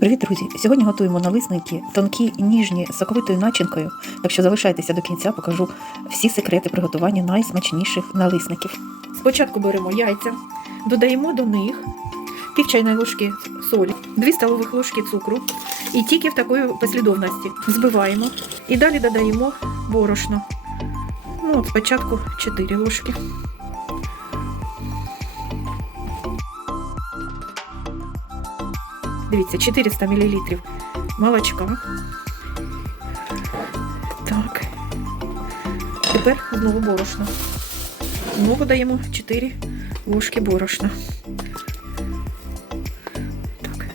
Привіт, друзі! Сьогодні готуємо налисники тонкі, ніжні, з соковитою начинкою. Так що до кінця, покажу всі секрети приготування найсмачніших налисників. Спочатку беремо яйця, додаємо до них пів чайної ложки солі, 2 столових ложки цукру і тільки в такої послідовності збиваємо. І далі додаємо борошно. Ну, от спочатку 4 ложки. Дивіться, 400 мл молочка. Так. Тепер знову борошно. Знову даємо 4 ложки борошна. Так.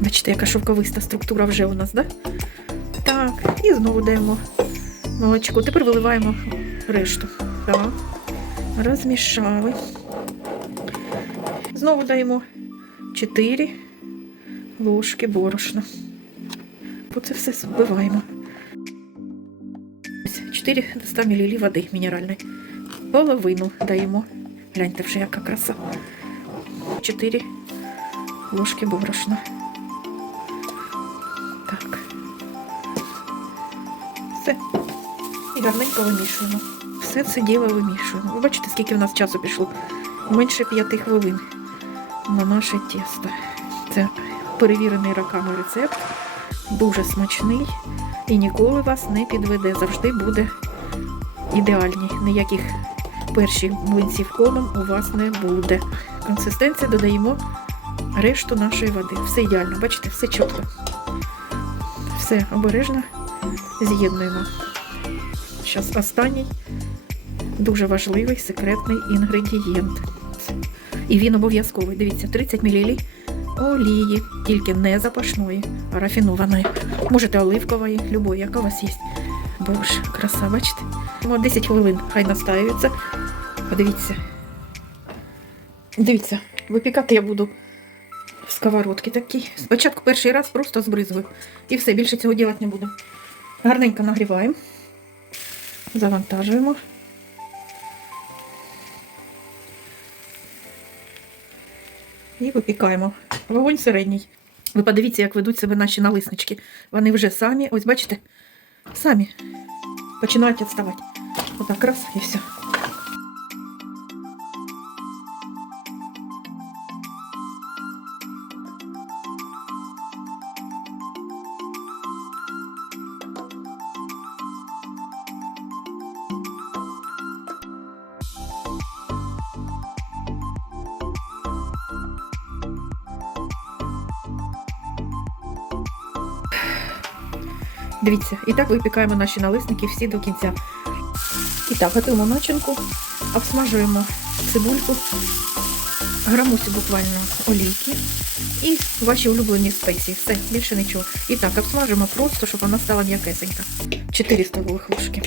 Бачите, яка шовковиста структура вже у нас, да? Так, і знову даємо молочко. Тепер виливаємо решту. Так. Розмішали. Знову даємо 4 ложки борошна. Оце все збиваємо. Ось 400 мл води мінеральної. Половину даємо. Гляньте вже, яка краса. 4 ложки борошна. Так. Все. І гарненько вимішуємо. Все це діло вимішуємо. Ви бачите, скільки в нас часу пішло? Менше 5 хвилин на наше тісто. Це перевірений роками рецепт, дуже смачний і ніколи вас не підведе. Завжди буде ідеальний. Ніяких перших млинців коном у вас не буде. Консистенція додаємо решту нашої води. Все ідеально, бачите, все чітко. Все обережно з'єднуємо. Зараз останній дуже важливий секретний інгредієнт. І він обов'язковий. Дивіться, 30 мл олії, тільки не запашної, а рафінованої. Можете оливкової, любої, яка у вас є. Боже, краса, бачите? Ну, 10 хвилин хай настаюється. Подивіться. Дивіться, випікати я буду в сковородки такі. Спочатку перший раз просто збризгую. І все, більше цього робити не буду. Гарненько нагріваємо, завантажуємо. І випікаємо. Вогонь середній. Ви подивіться, як ведуть себе наші налиснички. Вони вже самі, ось бачите, самі починають відставати. Отак раз і все. Дивіться, і так випікаємо наші налисники всі до кінця. І так, готуємо начинку, обсмажуємо цибульку, грамусю буквально олійки і ваші улюблені спеції. Все, більше нічого. І так, обсмажимо просто, щоб вона стала м'якесенька. 4 столових ложки.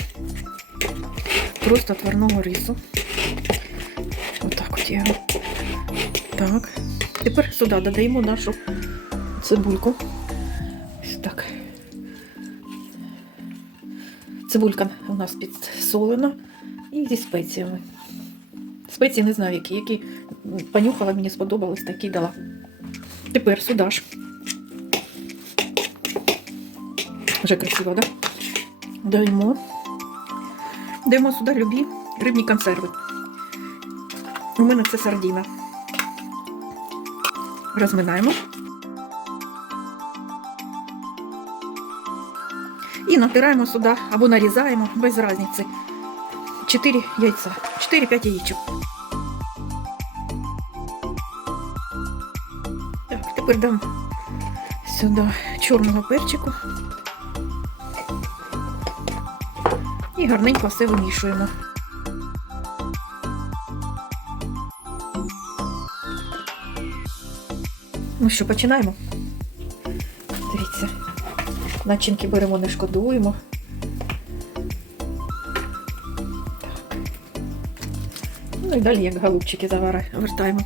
Просто отварного рису. Отак от я. Так. Тепер сюди додаємо нашу цибульку. Цибулька у нас підсолена і зі спеціями. Спеції не знаю, які, які понюхала, мені сподобались, такі дала. Тепер сюди ж. Вже красиво, так? Да? Даємо. Даємо сюди любі рибні консерви. У мене це сардіна. Розминаємо. Натираємо сюди або нарізаємо без різниці. 4 яйця, 4-5 яєчок. Так, тепер дам сюди чорного перчику. І гарненько все вимішуємо. Ну що, починаємо? Дивіться. Начинки беремо, не шкодуємо. Ну і далі, як голубчики завертаємо.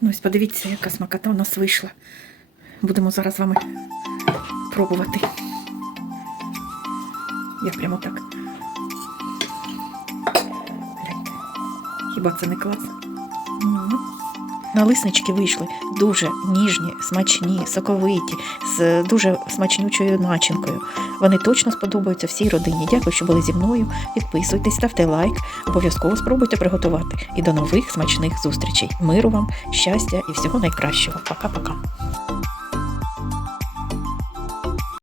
Ну, ось подивіться, яка смакота у нас вийшла. Будемо зараз з вами пробувати. Я прямо так. Хіба це не клас? Налиснички вийшли дуже ніжні, смачні, соковиті, з дуже смачнючою начинкою. Вони точно сподобаються всій родині. Дякую, що були зі мною. Підписуйтесь, ставте лайк, обов'язково спробуйте приготувати. І до нових смачних зустрічей. Миру вам, щастя і всього найкращого. Пока-пока.